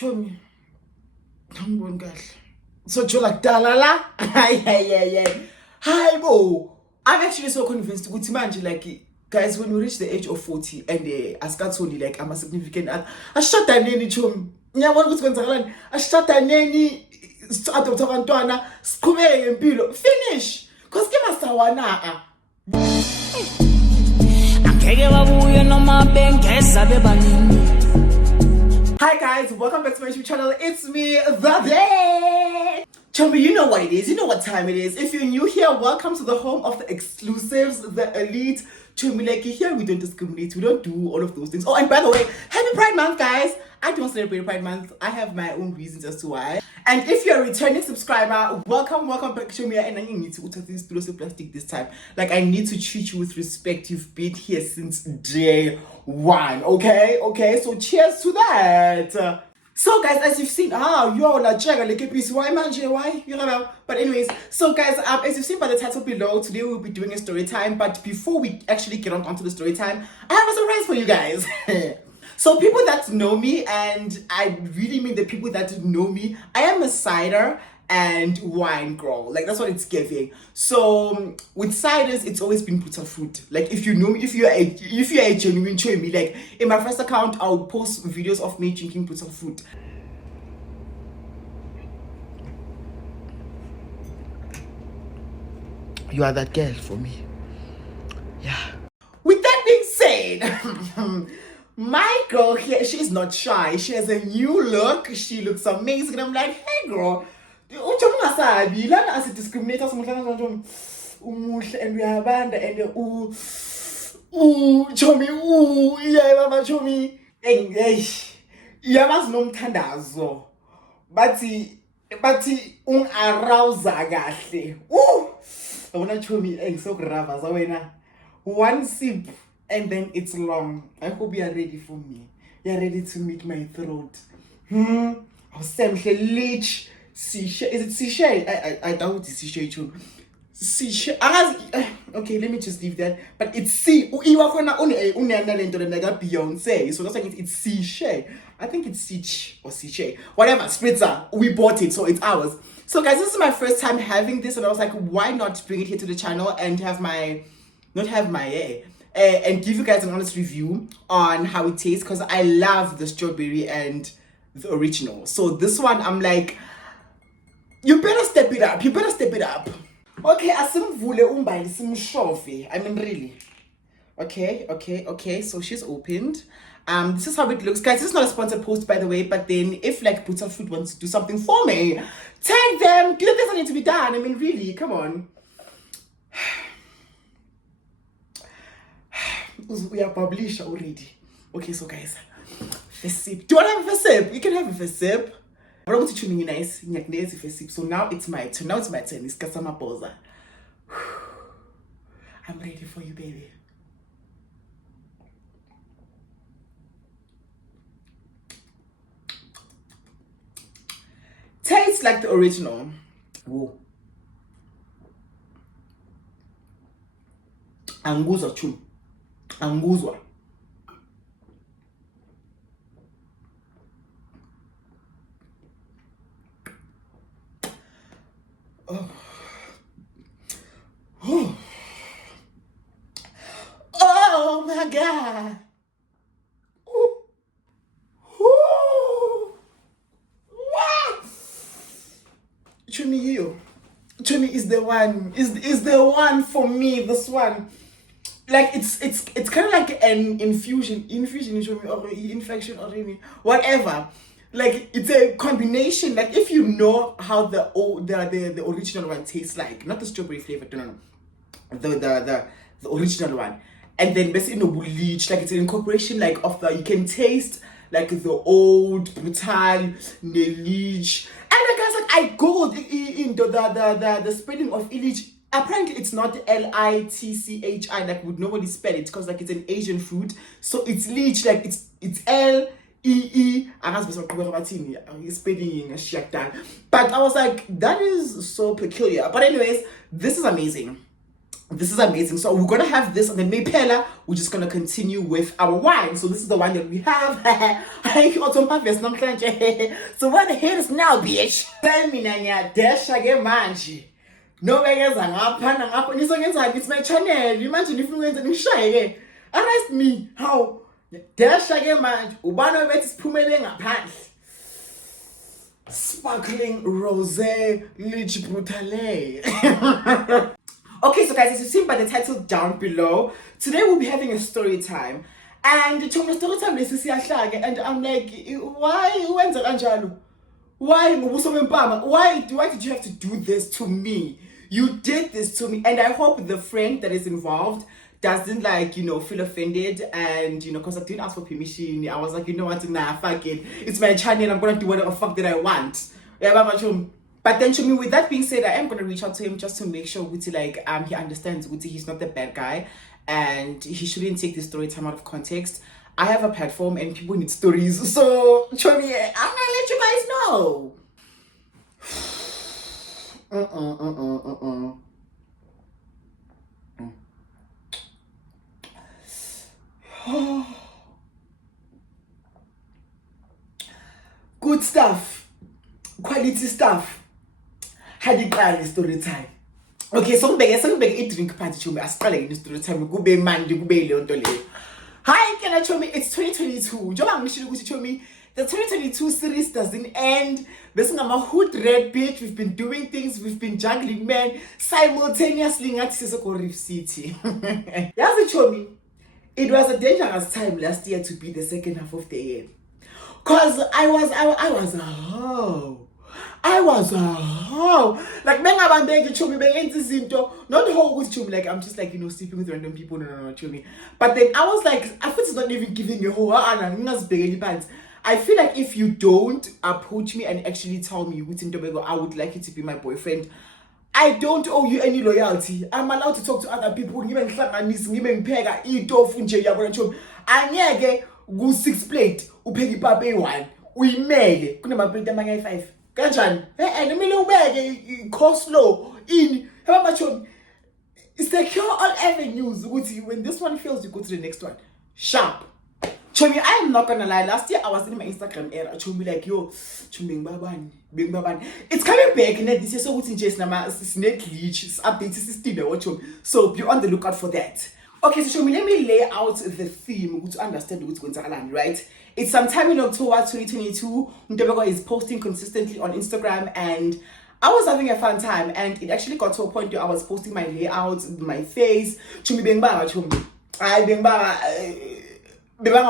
Chomi, angiboni kahle. So like dalala. Hi bo. I'm actually so convinced ukuthi manje like guys when we reach the age of 40 and asikatholi like ama significant ashada neni Chomi. Ngiyabona ukuthi kwenzakalani. Ashada neni adopta abantwana siqhubeke ngempilo. Finish. Cause ke masawana angeke babuye noma bengeza bebaningi. Hi guys, welcome back to my YouTube channel. It's me, the Day. Chomi, you know what it is. You know what time it is. If you're new here, welcome to the home of the exclusives, the elite. Chomi, like here we don't discriminate. We don't do all of those things. Oh, and by the way, happy Pride Month, guys. I don't celebrate Pride Month. I have my own reasons as to why. And if you're a returning subscriber, welcome back, Chomi. And I need to utter this studio plastic this time. Like I need to treat you with respect. You've been here since day one. Okay. So cheers to that. So guys, as you've seen, you're la jaga like piece. Why manje? Why? You know. But anyways, so guys, as you've seen by the title below, today we'll be doing a story time. But before we actually get onto the story time, I have a surprise for you guys. So people that know me, and I really mean the people that know me, I am a cider and wine girl. Like that's what it's giving. So with ciders, it's always been put fruit. Like if you know me, if you're a genuine Chomi, like in my first account, I would post videos of me drinking put fruit. You are that girl for me. Yeah. With that being said, my girl here, she's not shy. She has a new look. She looks amazing. And I'm like, hey girl, uchamungasabi lana asidiscriminate umuhle and we have and Chomi yeah mama Chomi yamazi nomthandazo bathi ungarousa kahle yabona Chomi ngisokurava zawena one sip and then it's long. I hope you are ready for me. You are ready to meet my throat. Awusemhle lich sishe. Is it sishe? I doubt it's sishe Chomi. Sishe. Okay, let me just leave that. But it's si. Iwa kona unena lento like Beyonce. So that's like it's sishe. I think it's sich or sishe. Whatever. Spritzer. We bought it, so it's ours. So guys, this is my first time having this, and I was like, why not bring it here to the channel and and give you guys an honest review on how it tastes, because I love the strawberry and the original. So this one, I'm like, you better step it up. Okay, asimvule umbali simshove. I mean, really. Okay. So she's opened. This is how it looks, guys. This is not a sponsored post, by the way. But then, if like Butter Food wants to do something for me, tag them. Do the things that need to be done. I mean, really, come on. We are published already. Okay, so guys, first sip. Do you want to have a first sip? You can have a first sip. But I'm going to tune you nice. First sip. So now it's my turn. It's Kasama Posa. I'm ready for you, baby. Tastes like the original. Whoa. Anguzwa chu. Anguzwa. Oh my God. Chomi is the one. Is the one for me. This one. Like it's kind of like an infusion or infection or whatever. Like it's a combination. Like if you know how the original one tastes like, not the strawberry flavor, no. The original one, and then basically bleach, like it's an incorporation like of the, you can taste like the old brutal leech. And like guys, like I googled in the spelling of leech. Apparently it's not Litchi, like would nobody spell it, because like it's an Asian fruit. So it's leech, like it's Lee. Spelling but I was like, that is so peculiar. But anyways, this is amazing. This is amazing. So we're gonna have this, and then maybe Pella, we're just gonna continue with our wine. So this is the wine that we have. So what the hell is now, bitch? Tell me now, dash again, manji. No begeza ngapha ngapha nisongenzani, it's my channel. Imagine if ungenza ngishaye. Arrest me. How? Dash ke manje ubani bethi siphumele ngaphandle. Sparkling rosé lich brutale. Okay, so guys, as you've seen by the title down below, today we'll be having a story time. And chomi story time lesiyahlake, and I'm like, why wenza kanjalo? Why did you have to do this to me? You did this to me, and I hope the friend that is involved doesn't feel offended. And because I didn't ask for permission, I was like, you know what, nah, fuck it, it's my channel, I'm gonna do whatever fuck that I want. But then Chomi, with that being said, I am gonna reach out to him just to make sure he understands he's not the bad guy, and he shouldn't take this story time out of context. I have a platform and people need stories, so Chomi, I'm gonna let you guys know. Good stuff, quality stuff. Hadiqala story time. Okay, so ngibeke drink party Chomi, asiqale nge story time kube mandi kube leyo nto leyo. Hi, Kena Chomi, it's 2022. Njengoba ngishilo ukuthi Chomi, the 2022 series doesn't end. Bese ngama hood red bitch, we've been doing things, we've been juggling men simultaneously ngathi siseko Reef City. Yazi Chomi, it was a dangerous time last year to be the second half of the year. Cause I was a hoe. Like mengabambeki Chomi bengenza izinto, not hoe with Chomi, like I'm just sleeping with random people, no Chomi. But then I was like, I thought it's not even giving you hoe, I feel like if you don't approach me and actually tell me I would like you to be my boyfriend, I don't owe you any loyalty. I'm allowed to talk to other people. Angeke ku 6 plate upheka ipapa e1 uyimele kunamaplate amanye 5 kanjani nemile ubeke coleslaw in Chomi, secure all avenues ukuthi when this one fails you go to the next one sharp. Chomi, I am not gonna lie, last year I was in my Instagram era Chomi like yo Chomi bengibabani it's coming back and this year, so ukuthi nje sinama snake glitch update system Chomi, so be on the lookout for that. Okay, so Chomi, let me lay out the theme to understand what's going on, right? It's sometime in October 2022. Ndebeko is posting consistently on Instagram, and I was having a fun time, and it actually got to a point where I was posting my layouts, my face. Chomi Chomi. I bengba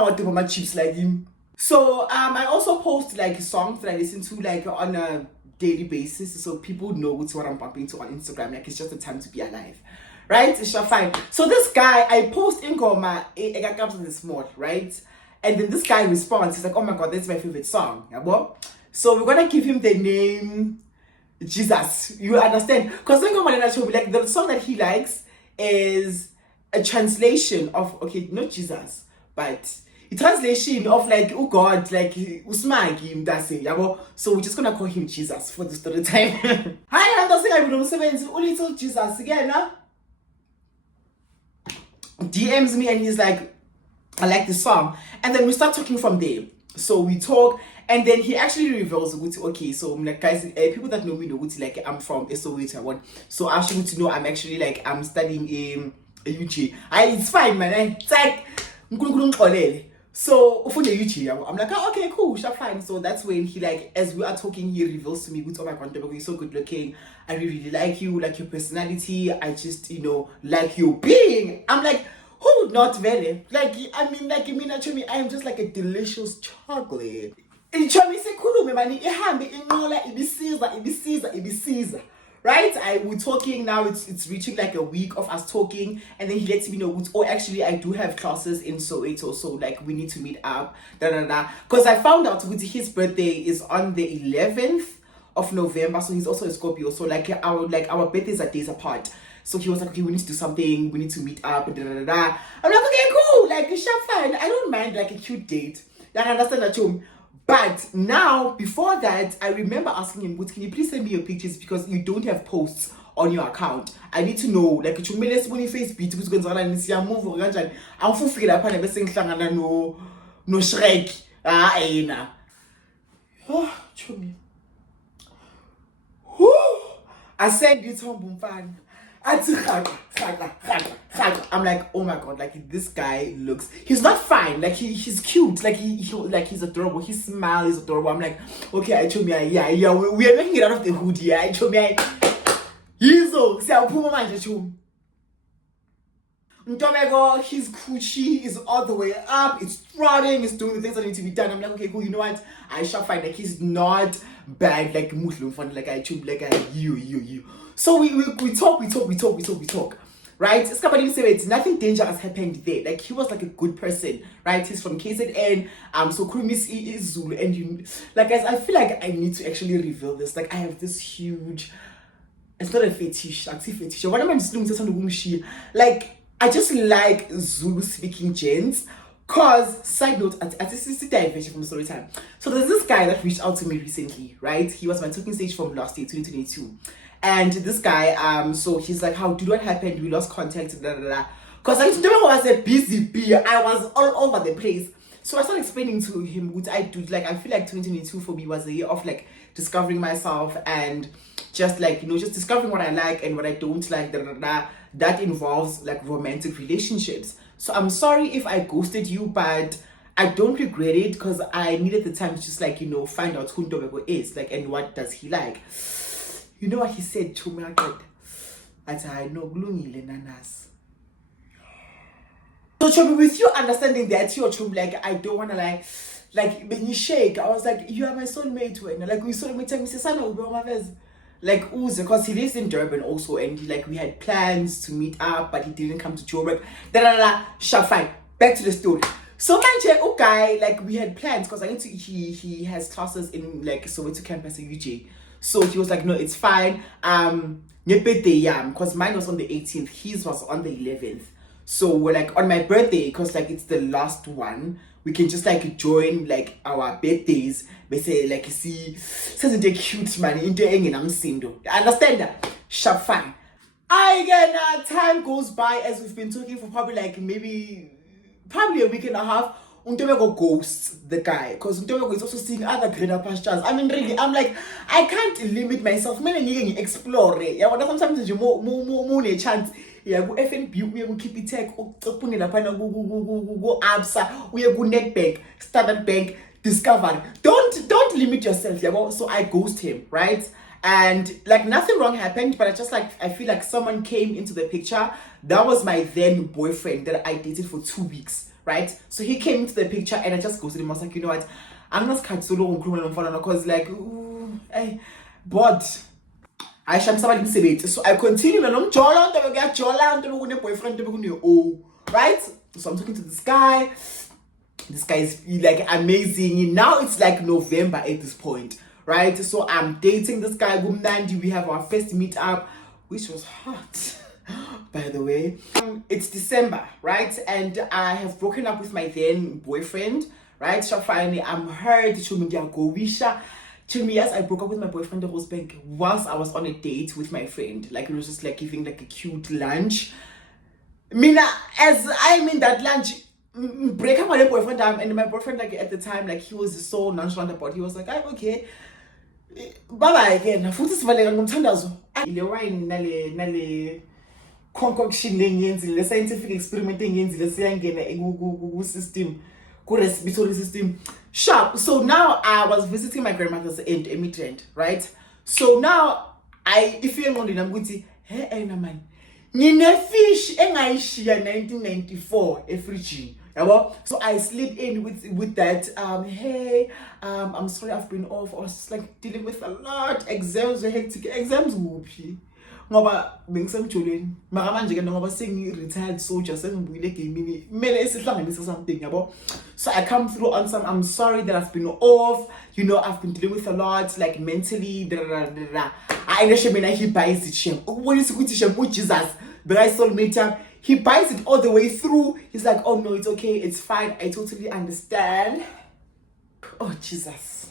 what my chips like him. So I also post songs that I listen to on a daily basis, so people know what I'm bumping to on Instagram. It's just a time to be alive. Right? It's just fine. So this guy, I post in Goma, it comes in the small, right? And then this guy responds, he's like, oh my god, that's my favorite song. So we're gonna give him the name Jesus. You understand? Because the song that he likes is a translation of, okay, not Jesus, but a translation of oh God, Usmagi, that's it. So we're just gonna call him Jesus for the story time. Hi, I'm the little Jesus again, huh? DMs me and he's like, I like this song, and then we start talking from there. So we talk, and then he actually reveals, okay, so I'm like, guys, people that know me know I'm from Soweto. So I actually to know I'm actually I'm studying in UG. It's fine, man. It's like so I'm like, oh, okay, cool, fine. So that's when he as we are talking, he reveals to me, oh my god, you're so good looking. I really like you, like your personality. I just like your being. I'm like, who would not really? Chomi, I am just like a delicious chocolate. Chomi sekhulume mani ihambe inqola ibisiza. Right? We're talking now, it's reaching a week of us talking, and then he lets me know, oh, actually, I do have classes in Soweto, so we need to meet up, Because I found out his birthday is on the 11th of November, so he's also a Scorpio, so our birthdays are days apart. So he was like, okay, we need to do something, we need to meet up, I'm like, okay, cool, fine, I don't mind a cute date. I understand that, Chomi. But now, before that, I remember asking him, can you please send me your pictures, because you don't have posts on your account. I need to know, like, chumele sibuni face beat ukuthi kwenzakala siya move kanjani. Angifufike lapha bese ngihlangana no Shrek. Yena. Oh, chomi. I said you mfana. I'm like, oh my god, like this guy looks, he's not fine, like he's cute, like he's adorable, his smile is adorable. I'm like, okay, I told me, yeah, we are making it out of the hood, yeah. I told me, he's Ntomego, his coochie is all the way up, it's throbbing, it's doing the things that need to be done. I'm like, okay, cool, you know what? I shall find, like, he's not bad, like Muslim fun, like I choose, like you. So we talk, right? It's nothing dangerous happened there. Like, he was like a good person, right? He's from KZN, so Krimis is Zulu, and you, like, guys, I feel like I need to actually reveal this. Like, I have this huge, it's not a fetish, like, see fetish. What am I doing? Like, I just like Zulu speaking gents. Cause, side note, this is the diversion from Storytime. So there's this guy that reached out to me recently, right? He was my talking stage from last year, 2022. And this guy, so he's like, how did what happened? We lost contact, Cause I was a busy bee. I was all over the place. So I started explaining to him what I do. Like, I feel like 2022 for me was a year of like discovering myself and just like, just discovering what I like and what I don't like, that involves like romantic relationships. So I'm sorry if I ghosted you, but I don't regret it because I needed the time to just like, find out who Ndobeko is, like, and what does he like. You know what he said to me? I know glungile nanas. So Chomi, with you understanding that you're Chomi, like, I don't wanna like when you shake, I was like, you are my soulmate when like we soulmate me say like Uze, because he lives in Durban also, and like we had plans to meet up, but he didn't come to Joburg. Fine. Back to the story. So man, okay, like we had plans because I need to. He has classes in like Soweto campus in UJ. So he was like, no, it's fine. Because mine was on the 18th, his was on the 11th. So we're like on my birthday, because like it's the last one. We can just like join like our birthdays. We say like see, such a cute man into understand that? Sharp fine. Time goes by as we've been talking for probably like probably a week and a half. Untobeko ghosts the guy because Untobeko is also seeing other greener pastures. I mean, really, I'm like, I can't limit myself. Man, you can explore. Yeah, but sometimes you more a chance. Yeah, go FNB, we go keep it tech, go Absa, we go Netbank, Standard Bank, Discover. Don't limit yourself. Yeah, so I ghost him, right? And like nothing wrong happened, but I feel like someone came into the picture. That was my then boyfriend that I dated for 2 weeks. Right, so he came into the picture and I just ghosted him. I was like, you know what, I'm not scared so long because like, hey, but I shall somebody say it. So I continue and I'm boyfriend, right? So I'm talking to this guy. This guy is like amazing. Now it's like November at this point, right? So I'm dating this guy, Gumnandi. We have our first meet up, which was hot. By the way, it's December, right? And I have broken up with my then boyfriend, right? So finally, I'm hurt. To me, yes, I broke up with my boyfriend at Rosebank whilst I was on a date with my friend. Like, it was just like giving like a cute lunch. Mina, as I'm in that lunch, break up with my boyfriend, and my boyfriend, like at the time, like he was so nonchalant about it. He was like, I'm okay. Bye bye again. Ile wine nale concoction le scientific experiment engenzile siyangena ku system, ku respiratory system sharp. So now I was visiting my grandmother's and emigrant, right? So now if you're ngondini ukuthi hey man ngine fish engayishiya 1994 efridge. So I slid in with that hey I'm sorry I've been off. I was just like dealing with a lot. Exams were hectic. Exams wuphi ngoba bengisemjolweni maka manje ke ngoba sengi retired soldier sengibuyile egamini kumele esihlanganise something so I come through on some. I'm sorry that I've been off, I've been dealing with a lot like mentally I know mina he buys it shem ukubonisa ukuthi shem uJesus beka soulmate he buys it all the way through. He's like, oh no, it's okay, it's fine, I totally understand. Oh Jesus,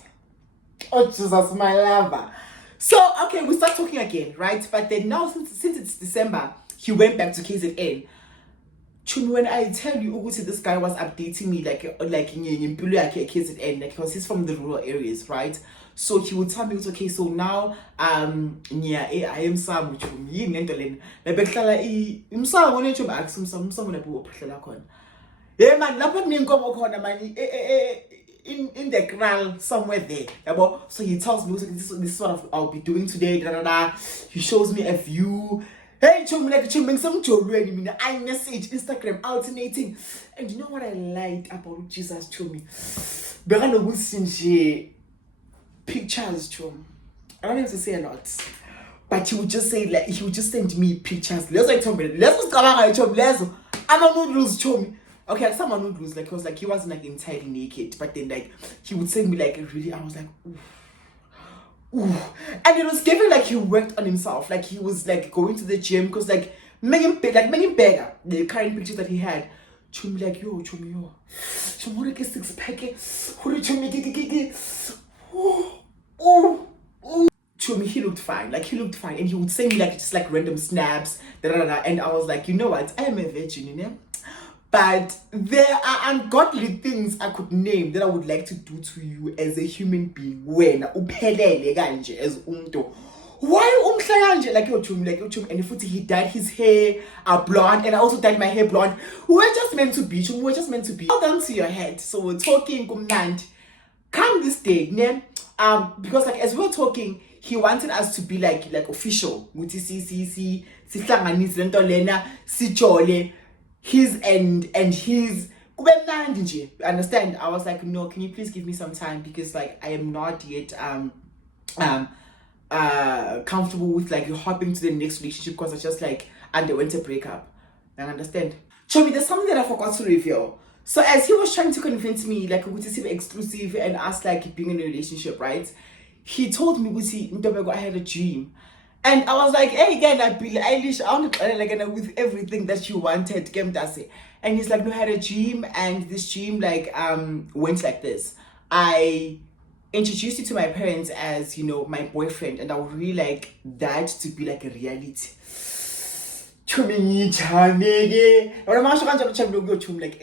my lover. So okay, we start talking again, right? But then now since it's December, he went back to KZN. Chomi, when I tell you, this guy was updating me like in KZN, like because he's from the rural areas, right? So he would tell me, it's okay. So now, yeah, I am Sam. Chomi, ngento lena. Lebeklala imsango ne Chomi ask imsango na buo phela khona. Yeah man, lapha kunenkomo khona man. In the kraal somewhere there, yabo. So he tells me, this is what I'll be doing today. Da da da. He shows me a view. Hey, Chomi, like Chomi, some Chomi, I message Instagram alternating. And you know what I liked about Jesus, Chomi? Begano Wilson, pictures, Chomi. I don't have to say a lot, but he would just say, like, he would just send me pictures. Let's like Chomi, let's go, Chomi, let's. I'm a noodles, Chomi. Okay, someone would lose, like he wasn't like entirely naked, but then like he would send me like really, I was like, ooh. And it was giving like he worked on himself, like he was like going to the gym, because like Megan Beggar, the current pictures that he had, Chomi like yo, Chomi like 6 pack, Chomi, he looked fine, and he would send me like just like random snaps, and I was like, you know what, I am a virgin, you know. But there are ungodly things I could name that I would like to do to you as a human being. When uphelele kanje as umntu. Why umhlanje like your Chomi, and if he dyed his hair blonde, and I also dyed my hair blonde. We were just meant to be, Chomi, we were just meant to be. Hold on to your head. So we're talking kumnandi. Come this day, ne? Because like as we were talking, he wanted us to be like official. Muti si sihlanganise lento lena sijole. His and his understand. I was like, no, can you please give me some time, because like I am not yet comfortable with like hopping to the next relationship, because I just like underwent a breakup. I understand. Chomi, there's something that I forgot to reveal. So as he was trying to convince me like to be exclusive and us like being in a relationship, right? He told me, I had a dream. And I was like, hey, again, like Billie Eilish, I want to like with everything that you wanted, and he's like, no, I had a dream, and this dream like went like this. I introduced you to my parents as, you know, my boyfriend, and I would really like that to be like a reality.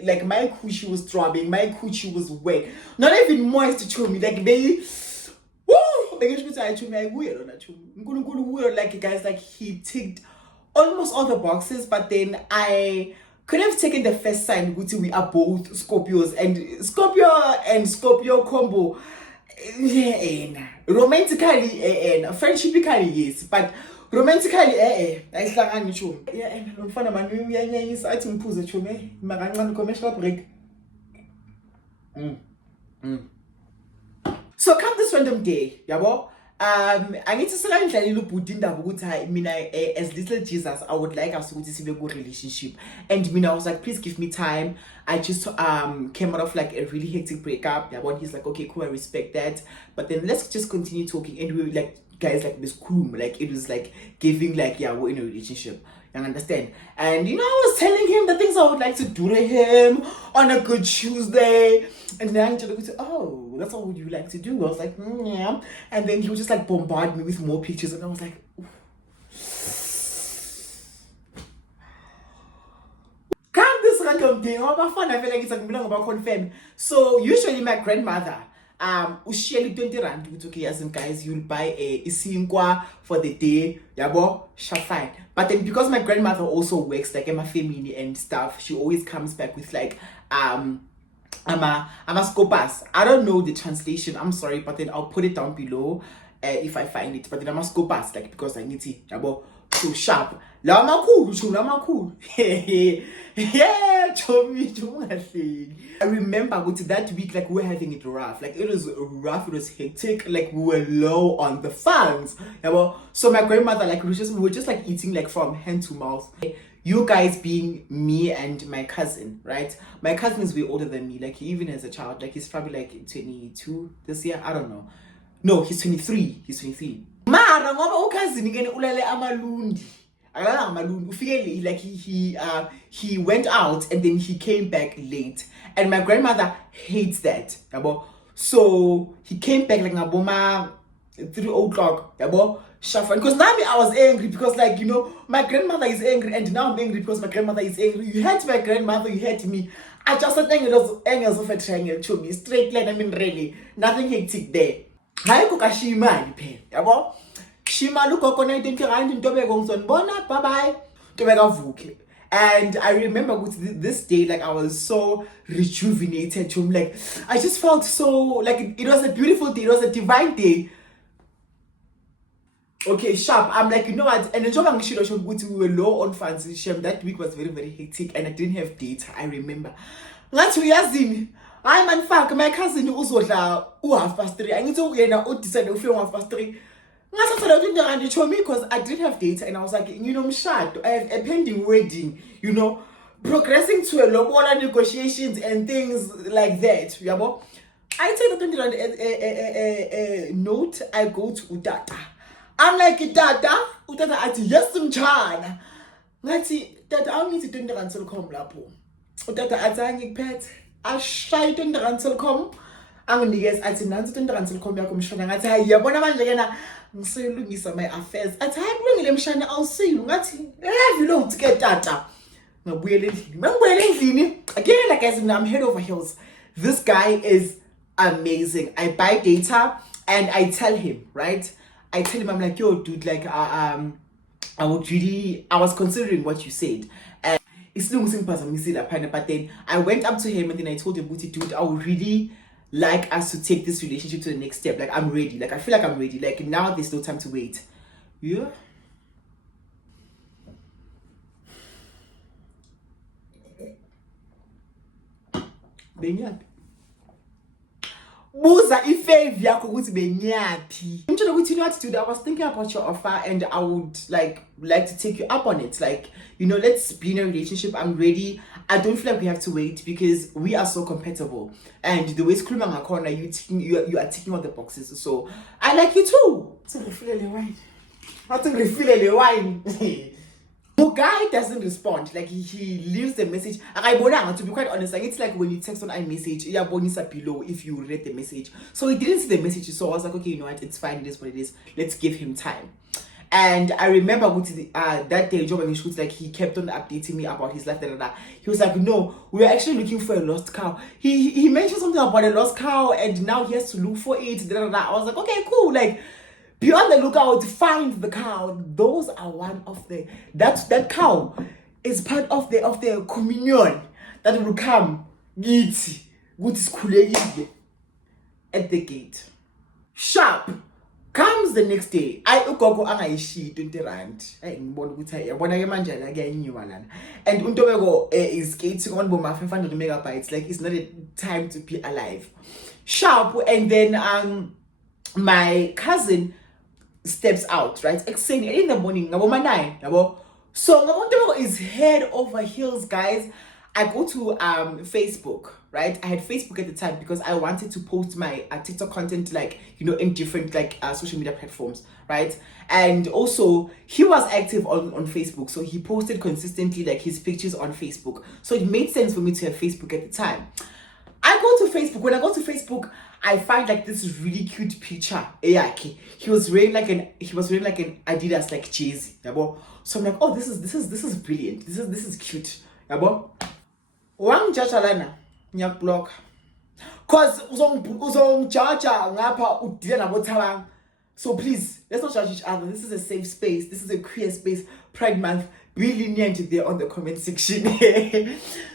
Like my coochie was throbbing, my coochie was wet, not even moist, Chomi, like baby. Woo! Like guys, like he ticked almost all the boxes, but then I could have taken the first sign which we are both Scorpios, and Scorpio combo. Romantically, friendshipically yes, but romantically I commercial break. So come this random day, yabo. I need to say a little as little Jesus, I would like us to see a good relationship. And I was like, please give me time. I just came out of like a really hectic breakup. Yabo, he's like, okay, cool, I respect that. But then let's just continue talking. And we were like, guys, like this cool, like it was like giving like, yeah, we're in a relationship. You understand? And you know, I was telling him the things I would like to do to him on a good Tuesday. And then I just oh, that's all you like to do. I was like, yeah. And then he would just like bombard me with more pictures, and I was like, come this random thing. Oh my fun, I feel like it's like about confirm. So usually my grandmother ushiyeli 20 rand ukuthi okay, as in guys, you'll buy a isinkwa for the day, yabo, fine. But then because my grandmother also works like in my family and stuff, she always comes back with like amaskopas. I don't know the translation, I'm sorry, but then I'll put it down below if I find it. But then amaskopas, like because I need it, yabo, so sharp. Lama cool. Yeah, Chomi. I remember that week, like we were having it rough. Like it was rough, it was hectic, like we were low on the funds. Yeah, well, so my grandmother, like we were just like eating like from hand to mouth. You guys being me and my cousin, right? My cousin is way older than me, like he even has a child, like he's probably like 22 this year, I don't know. No, he's 23. Mara ngoba ukazini ngene ulale amalundi. Like he went out and then he came back late, and my grandmother hates that. So he came back like ngaboma 3 o'clock, yabo, Shafan. Because now I was angry because, like, you know, my grandmother is angry, and now I'm angry because my grandmother is angry. You hate my grandmother, you hate me. I just thought angles of a triangle to me, straight line. I mean, really, nothing hectic there. Hayi kukashimali phela, yabo. Shima lugogo 19 rand intobeko ngizonibona, bye bye. Tobeka vuke. And I remember with this day, like, I was so rejuvenated to him. Like, I just felt so, like, it was a beautiful day. It was a divine day. Okay, sharp. I'm like, you know what? And we were low on funds. That week was very, very hectic, and I didn't have data. I remember. Ngathi uyazini. Hayi man, fuck, my cousin uzodla u3:30. I need to decide ufike ngo3:30. Ngathi chomi because I didn't have data, and I was like, you know, mshado, I have a pending wedding, you know, progressing to a lobola negotiations and things like that. Yabo. I take the 20 rand note. I go to Utata. I'm like, Utata ati yes mchana. Ngathi tata awungithi 20 rand selcom lapho. Utata athi angikuphethe. Ashaya 20 rand selcom. Anginikeza athi nansi 20 rand selcom yakho mshana. Ngathi hayi yabona manje kena ngisiyolungisa my affairs. Athi hayi kulungile mshana awusiyo. Ngathi love lo uthi ke tata. Ngabuyela endlini. Mangibuyela endlini. Again, like, guys, I'm head over heels. This guy is amazing. I buy data and I tell him, right? I tell him, I'm like, yo, dude, like, I was considering what you said. And it's no but then I went up to him and then I told him, dude, I would really like us to take this relationship to the next step. Like, I'm ready. Like, I feel like I'm ready. Like, now there's no time to wait. Yeah. Benyaphi buza ifave yakho ukuthi benyaphi. I'm trying to, you know what to do. I was thinking about your offer and I would like to take you up on it. Like, you know, let's be in a relationship. I'm ready. I don't feel like we have to wait because we are so compatible. And the way Skuluma corner, you are ticking all the boxes. So I like you too. To refill the wine. I think refill the wine. The guy doesn't respond. Like, he leaves the message. To be quite honest, like, it's like when you text on iMessage, yeah, bonisa below if you read the message. So he didn't see the message, so I was like, okay, you know what, it's fine, it is what it is. Let's give him time. And I remember that day, Joe, when he shoots, like, he kept on updating me about his life. He was like, no, we're actually looking for a lost cow. He mentioned something about a lost cow, and now he has to look for it. I was like, okay, cool, like, be on the lookout, find the cow. Those are one of the that cow is part of the communion that will come at the gate. Sharp comes the next day. I ugogo angayishi 20 rand. Ngibona ukuthi yabona ke manje la kuyanyiwa lana. And untobeko is skating on boma 500 megabytes. Like, it's not a time to be alive. Sharp. And then my cousin steps out, right? Saying in the morning, ngaboma 9, yabo. So ngabona is head over heels, guys. I go to Facebook, right? I had Facebook at the time because I wanted to post my TikTok content, like, you know, in different like social media platforms, right? And also he was active on Facebook, so he posted consistently like his pictures on Facebook. So it made sense for me to have Facebook at the time. I go to Facebook. When I go to Facebook, I find like this really cute picture. He was wearing like an Adidas like jersey. So I'm like, oh, this is brilliant. This is cute. Wang jachalana nyak block. Cause uzong ngapha udile nabothabang. So please, let's not judge each other. This is a safe space. This is a queer space. Pride Month. Be lenient there on the comment section.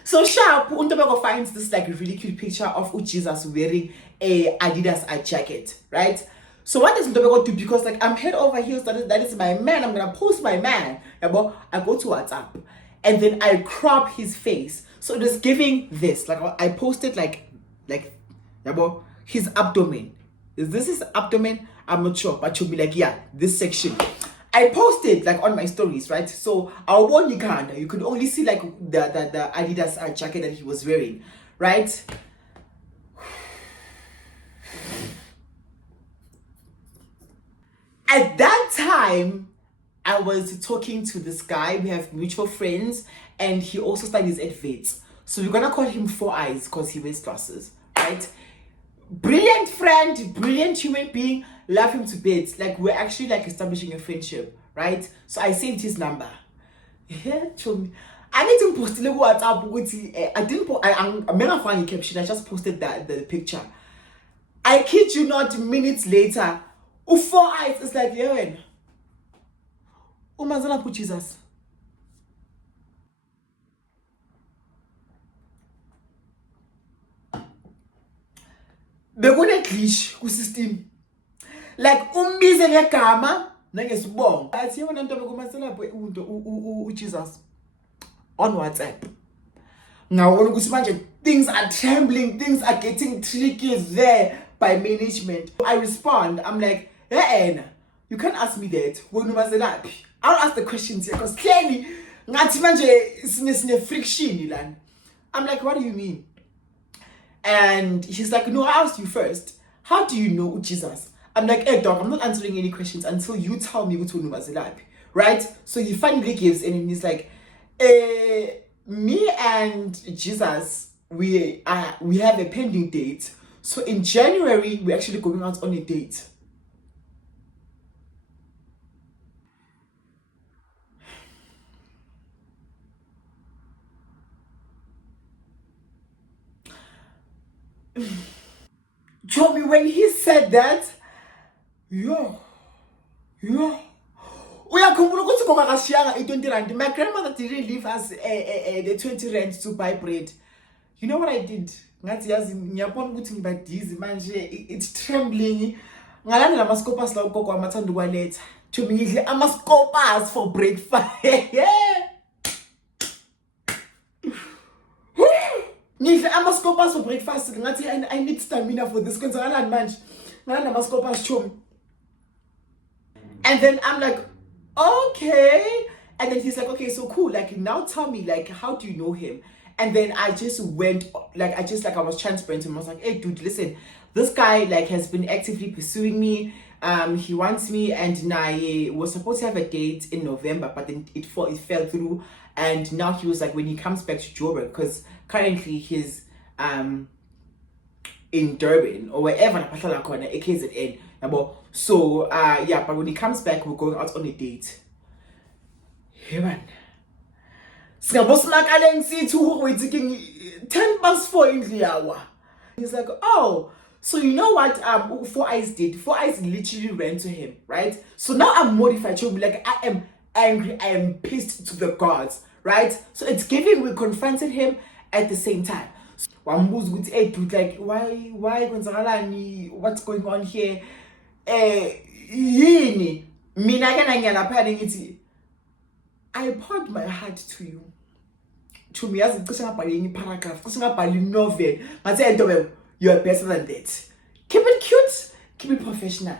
So sharp, Untobeko finds this like really cute picture of Jesus wearing a Adidas jacket, right? So what does Untobeko do? Because like I'm head over heels, that is my man. I'm gonna post my man. I go to WhatsApp and then I crop his face. So it is giving this. Like I posted like his abdomen. Is this his abdomen? I'm not sure, but you'll be like, yeah, this section. I posted like on my stories, right? So our one you could only see like the Adidas jacket that he was wearing, right? At that time, I was talking to this guy. We have mutual friends, and he also studies at Wits. So we're gonna call him 4 Eyes because he wears glasses, right? Brilliant friend, brilliant human being. love him to bits. Like, we're actually like establishing a friendship, right? So I saved his number. Yeah, chomi. I need to post a little WhatsApp with I didn't put I'm gonna find a caption. I just posted the picture. I kid you not, minutes later, 4 eyes. It's like, yeah, Umazana put Jesus. Bekune glitch ku system. Like umbize ngegama nangesibongo. Athi yona nto bekumasela u Jesus on WhatsApp. Ngawona ukuthi manje things are trembling, things are getting tricky there by management. I respond, I'm like, hey, you can't ask me that. I'll ask the questions here because clearly ngathi manje sine friction lana. I'm like, what do you mean? And he's like, no, I asked you first. How do you know Jesus? I'm like, hey dog, I'm not answering any questions until you tell me which one was it, right? So he finally gives in and he's like, me and Jesus, we have a pending date. So in January, we're actually going out on a date. Chomi, when he said that, yo. Uyakhumbula ukuthi kokakashiyanga i-20 rand. My grandmother didn't leave us the 20 rand to buy bread. You know what I did? Ngathi yazi ngiyabona ukuthi ngiba dizzy manje, it's trembling. Ngalandela ama-scopas la ugogo amathanda ukwaletha. Chomi ngidle ama-scopas for breakfast. Ngidle ama-scopas for breakfast. Ngathi I need stamina for this. Kwenzakalani manje? Ngalanda ama-scopas chomi. And then I'm like, okay. And then he's like, okay, so cool. Like, now tell me, like, how do you know him? And then I just went, like, I was transparent to him. I was like, hey, dude, listen, this guy, like, has been actively pursuing me. He wants me, and I was supposed to have a date in November, but then it fell through. And now he was like, when he comes back to Joburg, because currently he's in Durban or wherever, AKZN. So yeah, but when he comes back, we're going out on a date. Hey man, we're taking 4 in the hour. He's like, oh, so you know what 4 Eyes did? 4 Eyes literally ran to him, right? So now I'm mortified. Like, I am angry, I am pissed to the gods, right? So it's giving, we confronted him at the same time. Hey dude, like, why what's going on here? Yini mina ke I poured my heart to you. To me, as cishe ngabhala enye paragraph, cishe ngabhala novel. Ngathi you're better than that. Keep it cute, keep it professional.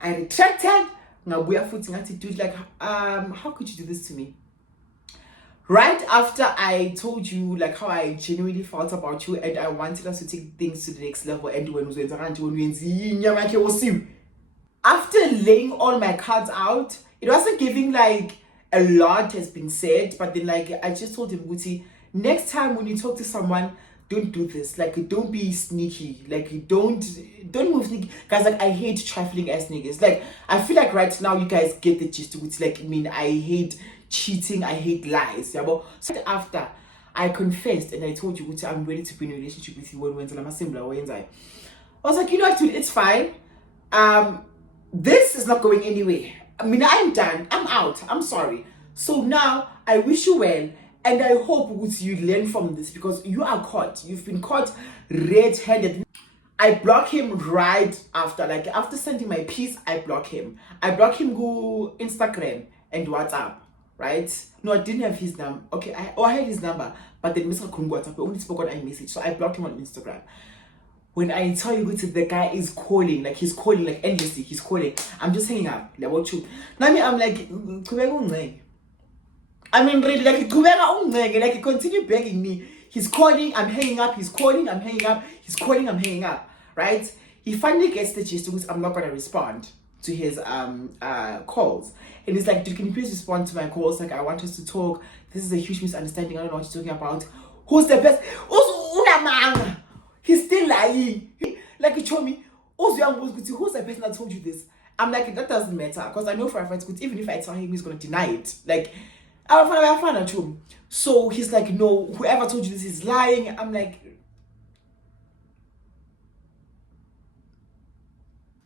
I retracted. Ngabuya futhi ngathi, dude, like, how could you do this to me? Right after I told you like how I genuinely felt about you and I wanted us to take things to the next level, and when after laying all my cards out, it wasn't giving like a lot has been said, but then like I just told him, Guti, next time when you talk to someone, don't do this. Like, don't be sneaky. Like, don't move sneaky. Guys, like, I hate trifling ass niggas. Like, I feel like right now you guys get the gist. It's like, I mean, I hate cheating, I hate lies. Yeah, but so after I confessed and I told you, Guti, I'm ready to be in a relationship with you I was like, you know what, dude, it's fine. This is not going anywhere. I mean, I'm done. I'm out. I'm sorry. So now I wish you well. And I hope you learn from this, because you are caught. You've been caught red-handed. I block him right after. Like, after sending my piece, I block him. I block him go Instagram and WhatsApp, right? No, I didn't have his number. Okay, I had his number, but then Mr. Kungu WhatsApp, I only spoke on iMessage. So I blocked him on Instagram. When I tell you the guy is calling, like he's calling like endlessly, he's calling. I'm just hanging up. Like, what you? Now I'm like, I mean, really, like he continued begging me. He's calling, I'm hanging up. He's calling, I'm hanging up. He's calling, I'm hanging up. Right? He finally gets the gist because I'm not gonna respond to his calls. And he's like, dude, can you please respond to my calls? Like, I want us to talk. This is a huge misunderstanding. I don't know what you're talking about. Who's the best? He's still lying. Like, he told me, Also, who's the person that told you this? I'm like, that doesn't matter, because I know for a fact, even if I tell him, he's gonna deny it. Like, I'm fine at home. So he's like, no, whoever told you this is lying. I'm like,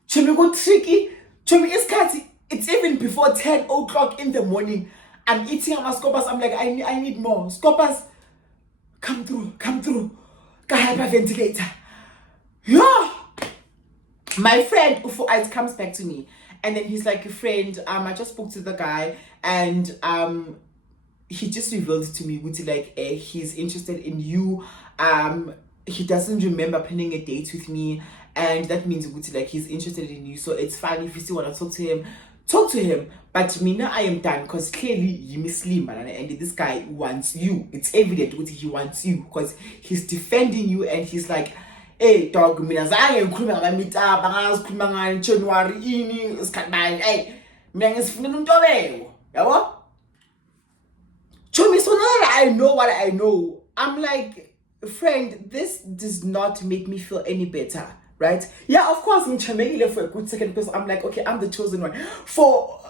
Chomi go tricky. Chomi is catty. It's even before 10 o'clock in the morning. I'm eating my scopas. I'm like, I need more. Scopas, come through. Ka hyperventilator. Yeah. My friend Ufo Eyes comes back to me. And then he's like, friend, I just spoke to the guy, and he just revealed to me, like, he's interested in you. He doesn't remember planning a date with me, and that means like he's interested in you. So it's fine if you still want to talk to him. But Mina, I am done, because clearly you mislead, man, and this guy wants you. It's evident what he wants you, because he's defending you, and he's like, hey dog, mina zange ngikhuluma ngamamitapa ngazikhuluma ngani January ini isikhathi manje. Hey, mina ngisifunela untobeko, yabo? Chomi, so now that I know what I know, I'm like, friend, this does not make me feel any better, right? Yeah, of course, I'm for a good second, because I'm like, okay, I'm the chosen one. For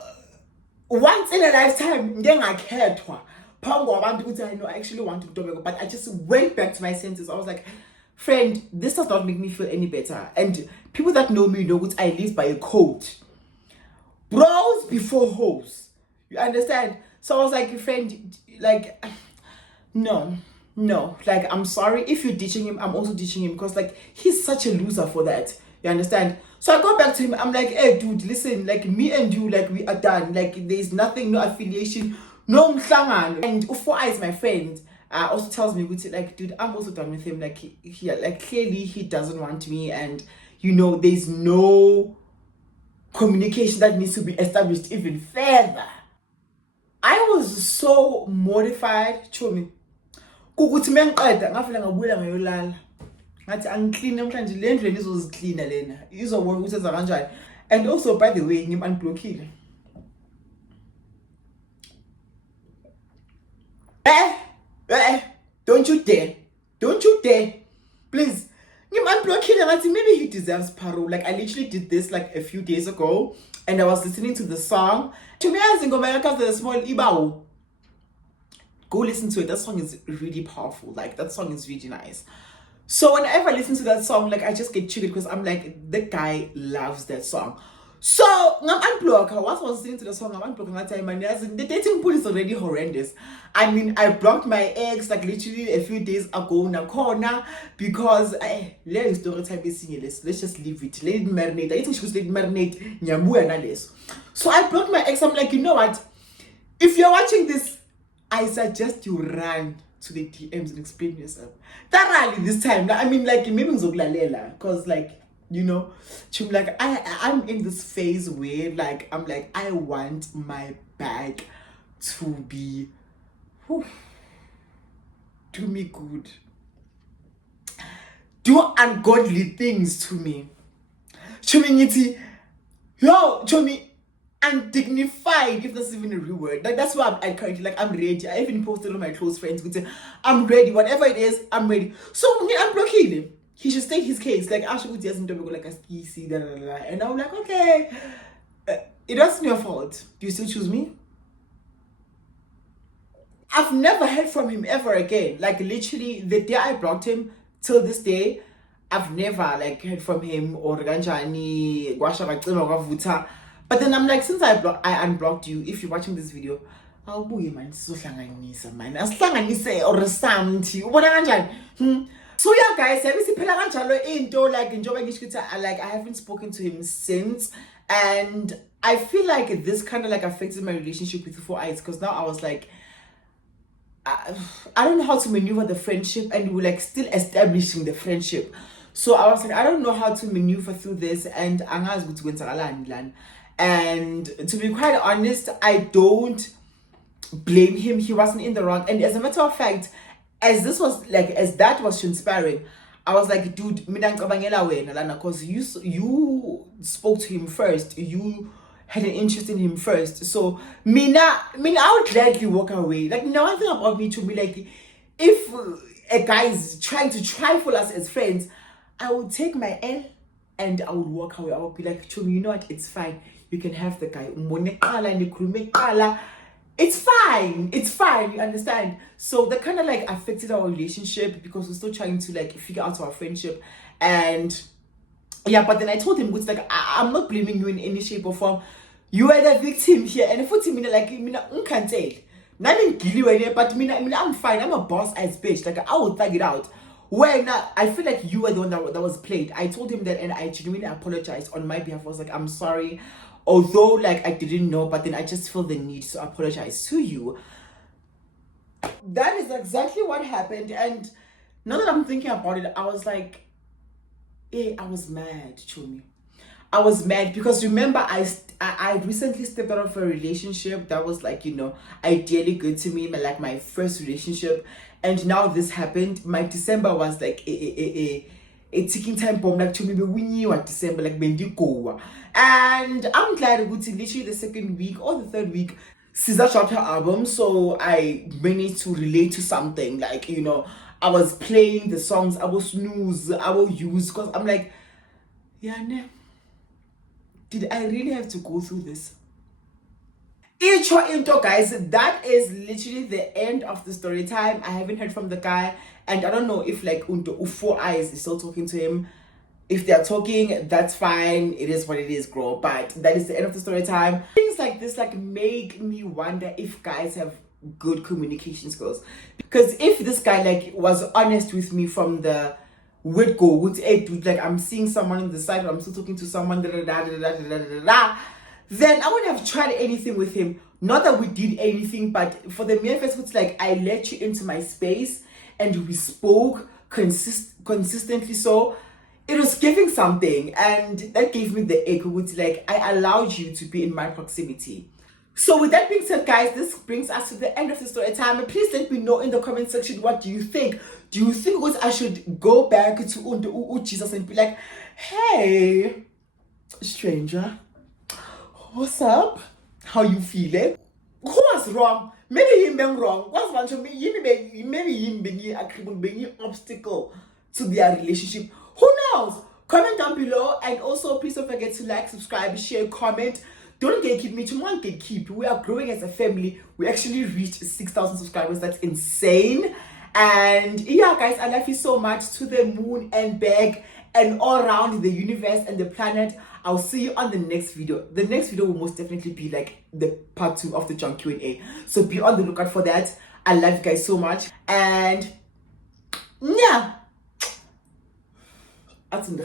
once in a lifetime, I know I actually want to do, but I just went back to my senses. I was like, friend, this does not make me feel any better. And people that know me know what I live by a code. Bros before hoes. You understand? So I was like, friend, like, no. Like, I'm sorry. If you're ditching him, I'm also ditching him, because, like, he's such a loser for that. You understand? So I go back to him. I'm like, hey, dude, listen, like, me and you, like, we are done. Like, there's nothing, no affiliation, no mhlangan. And Ufo Eyes, my friend, also tells me, like, dude, I'm also done with him. Like, he like, clearly he doesn't want me, and there's no communication that needs to be established even further. I was so mortified, Chomi. Kukuthi mengiqeda ngafela ngabuya ngayolala. Ngathi angiclean namhlanje, le ndlu izozicleana lena. Izobona ukuthi enza kanjani. And also, by the way, ngim-unblockile. Don't you dare. Please. Maybe he deserves parole. Like, I literally did this like a few days ago, and I was listening to the song. To me, I think America's the small Ibao. Go listen to it. That song is really powerful. Like, that song is really nice. So whenever I listen to that song, like, I just get triggered, because I'm like, the guy loves that song. So I'm unblocked. Once I was listening to the song, I'm unblocking that time, and the dating pool is already horrendous. I mean, I blocked my ex like literally a few days ago in a corner, because let's just leave it. Let it marinate. I think she was let it marinate. So I blocked my ex. I'm like, you know what? If you're watching this, I suggest you run to the DMs and explain yourself. Thoroughly this time. I mean, like, maybe because, like, like, I'm in this phase where, like, I'm like, I want my bag to be, do me good, do ungodly things to me. Chomi, undignified, if that's even a real word. Like, that's why I'm currently, like, I'm ready. I even posted on my close friends, I'm ready, whatever it is, I'm ready. So I'm blocking him. He should state his case. Like, Asha doesn't go like a skisi, and I'm like, okay, it wasn't your fault. Do you still choose me? I've never heard from him ever again. Like, literally, the day I blocked him till this day, I've never, like, heard from him or ganjani gwasha vavuta. But then I'm like, since I unblocked you, if you're watching this video, I'll buy man, sizohlanganisa man, asihlanganise or something. Ubona kanjani? So yeah, guys, like, I haven't spoken to him since, and I feel like this kind of like affected my relationship with Four Eyes, because now I was like, I don't know how to maneuver the friendship, and we're like still establishing the friendship. So I was like, I don't know how to maneuver through this, and to be quite honest, I don't blame him. He wasn't in the wrong, and as a matter of fact, as that was transpiring, I was like, dude, because you spoke to him first, you had an interest in him first. So I would gladly walk away. Like, now one thing about me, to me, like, if a guy is trying to trifle us as friends, I would take my L and I would walk away. I would be like, Chomi, you know what? It's fine. You can have the guy. It's fine. It's fine. You understand? So that kind of like affected our relationship because we're still trying to like figure out our friendship. And yeah, but then I told him, it's like, I'm not blaming you in any shape or form. You are the victim here. And if it's like, can't tell. Nothing gilly, but I'm fine. I'm a boss ass bitch. Like, I will thug it out. When I feel like you were the one that was played. I told him that, and I genuinely apologized on my behalf. I was like, I'm sorry. Although, like, I didn't know, but then I just feel the need to apologize to you. That is exactly what happened. And now that I'm thinking about it, I was like, hey, I was mad, Chomi. I was mad because remember, I recently stepped out of a relationship that was like, ideally good to me, like my first relationship. And now this happened. My December was like a ticking time bomb. Like, to me, we knew at December, like, go. And I'm glad it was literally the second week or the third week. Caesar dropped her album, so I managed to relate to something. Like, I was playing the songs, I will snooze, I will use, because I'm like, yeah, nah. Did I really have to go through this? Intro, guys, that is literally the end of the story time. I haven't heard from the guy, and I don't know if like Four Eyes is still talking to him. If they're talking, that's fine. It is what it is, girl. But that is the end of the story time. Things like this like make me wonder if guys have good communication skills. Because if this guy like was honest with me from the word go, like I'm seeing someone on the side, or I'm still talking to someone, then I wouldn't have tried anything with him. Not that we did anything, but for the mere fact it's like I let you into my space and we spoke consistently. So it was giving something, and that gave me the echo, which like I allowed you to be in my proximity. So with that being said, guys, this brings us to the end of the story time. And please let me know in the comment section, what do you think? Do you think I should go back to Jesus and be like, hey, stranger, what's up? How you feeling? Who was wrong? Maybe him being wrong. What's wrong to me? Maybe him being a obstacle to their relationship. Who knows? Comment down below, and also please don't forget to like, subscribe, share, comment. Don't gatekeep me. Tomorrow gatekeep. We are growing as a family. We actually reached 6,000 subscribers. That's insane. And yeah, guys, I love you so much, to the moon and back and all around the universe and the planet. I'll see you on the next video. The next video will most definitely be like the part 2 of the junk Q&A. So be on the lookout for that. I love you guys so much. And yeah. That's in the